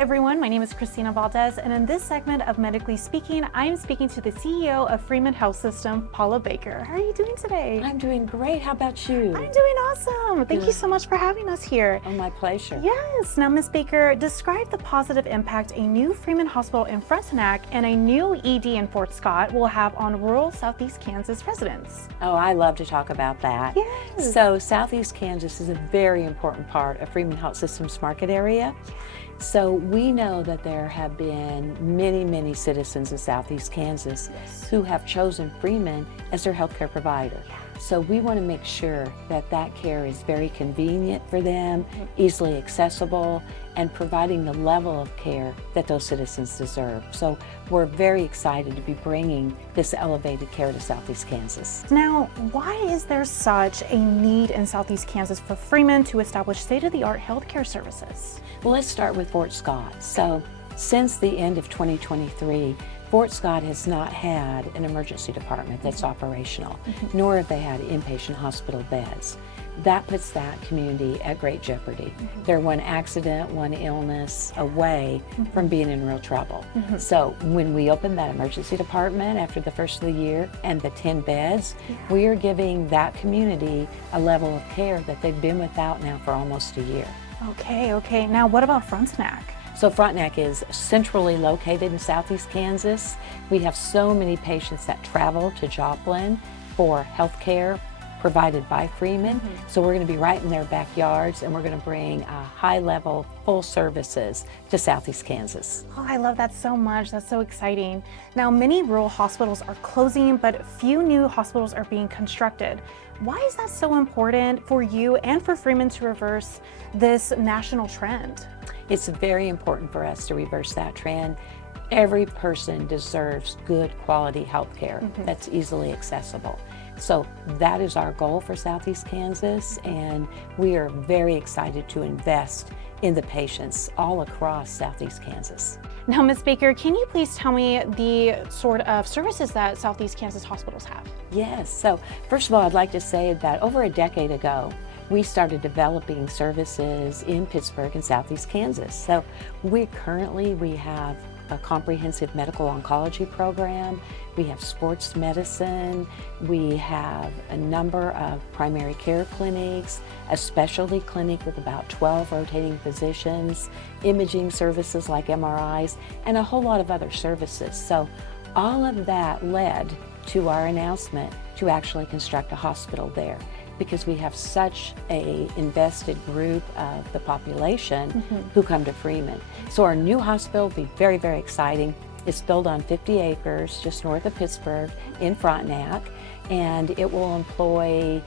everyone, my name is Christina Valdez, and in this segment of Medically Speaking, I am speaking to the CEO of Freeman Health System, Paula Baker. How are you doing today? I'm doing great. How about you? I'm doing awesome. Thank you so much for having us here. Oh, my pleasure. Yes. Now, Ms. Baker, describe the positive impact a new Freeman Hospital in Frontenac and a new ED in Fort Scott will have on rural Southeast Kansas residents. Oh, I love to talk about that. Yes. So Southeast Kansas is a very important part of Freeman Health System's market area. So we know that there have been many citizens of Southeast Kansas who have chosen Freeman as their healthcare provider. So we want to make sure that that care is very convenient for them, easily accessible, and providing the level of care that those citizens deserve. So we're very excited to be bringing this elevated care to Southeast Kansas. Now, why is there such a need in Southeast Kansas for Freeman to establish state-of-the-art healthcare services? Well, let's start with Fort Scott. So since the end of 2023, Fort Scott has not had an emergency department that's operational, nor have they had inpatient hospital beds. That puts that community at great jeopardy. They're one accident, one illness away from being in real trouble. So when we opened that emergency department after the first of the year and the 10 beds, we are giving that community a level of care that they've been without now for almost a year. Okay. Now, what about Frontenac? So Frontenac is centrally located in Southeast Kansas. We have so many patients that travel to Joplin for health care provided by Freeman. So we're going to be right in their backyards, and we're going to bring high-level, full services to Southeast Kansas. Oh, I love that so much. That's so exciting. Now, many rural hospitals are closing, but few new hospitals are being constructed. Why is that so important for you and for Freeman to reverse this national trend? It's very important for us to reverse that trend. Every person deserves good quality health care that's easily accessible. So that is our goal for Southeast Kansas, and we are very excited to invest in the patients all across Southeast Kansas. Now, Ms. Baker, can you please tell me the sort of services that Southeast Kansas hospitals have? Yes, so first of all, I'd like to say that over a decade ago, we started developing services in Pittsburgh and Southeast Kansas. So we have a comprehensive medical oncology program, we have sports medicine, we have a number of primary care clinics, a specialty clinic with about 12 rotating physicians, imaging services like MRIs, and a whole lot of other services. So all of that led to our announcement to actually construct a hospital there, because we have such a invested group of the population who come to Freeman. So our new hospital will be very exciting. It's built on 50 acres just north of Pittsburgh in Frontenac, and it will employ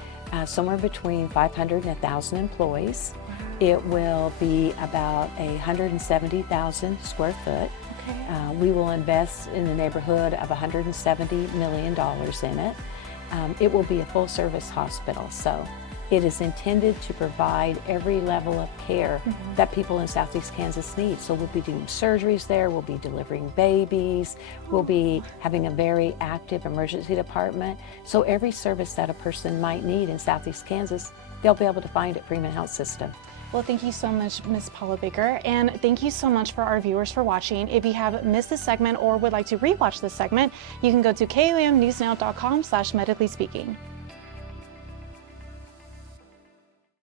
somewhere between 500 and 1,000 employees. It will be about 170,000 square foot. We will invest in the neighborhood of $170 million in it. It will be a full-service hospital, so it is intended to provide every level of care that people in Southeast Kansas need. So we'll be doing surgeries there, we'll be delivering babies, we'll be having a very active emergency department. So every service that a person might need in Southeast Kansas, they'll be able to find at Freeman Health System. Well, thank you so much, Ms. Paula Baker, and thank you so much for our viewers for watching. If you have missed this segment or would like to rewatch this segment, you can go to KOMNewsNow.com/medically speaking.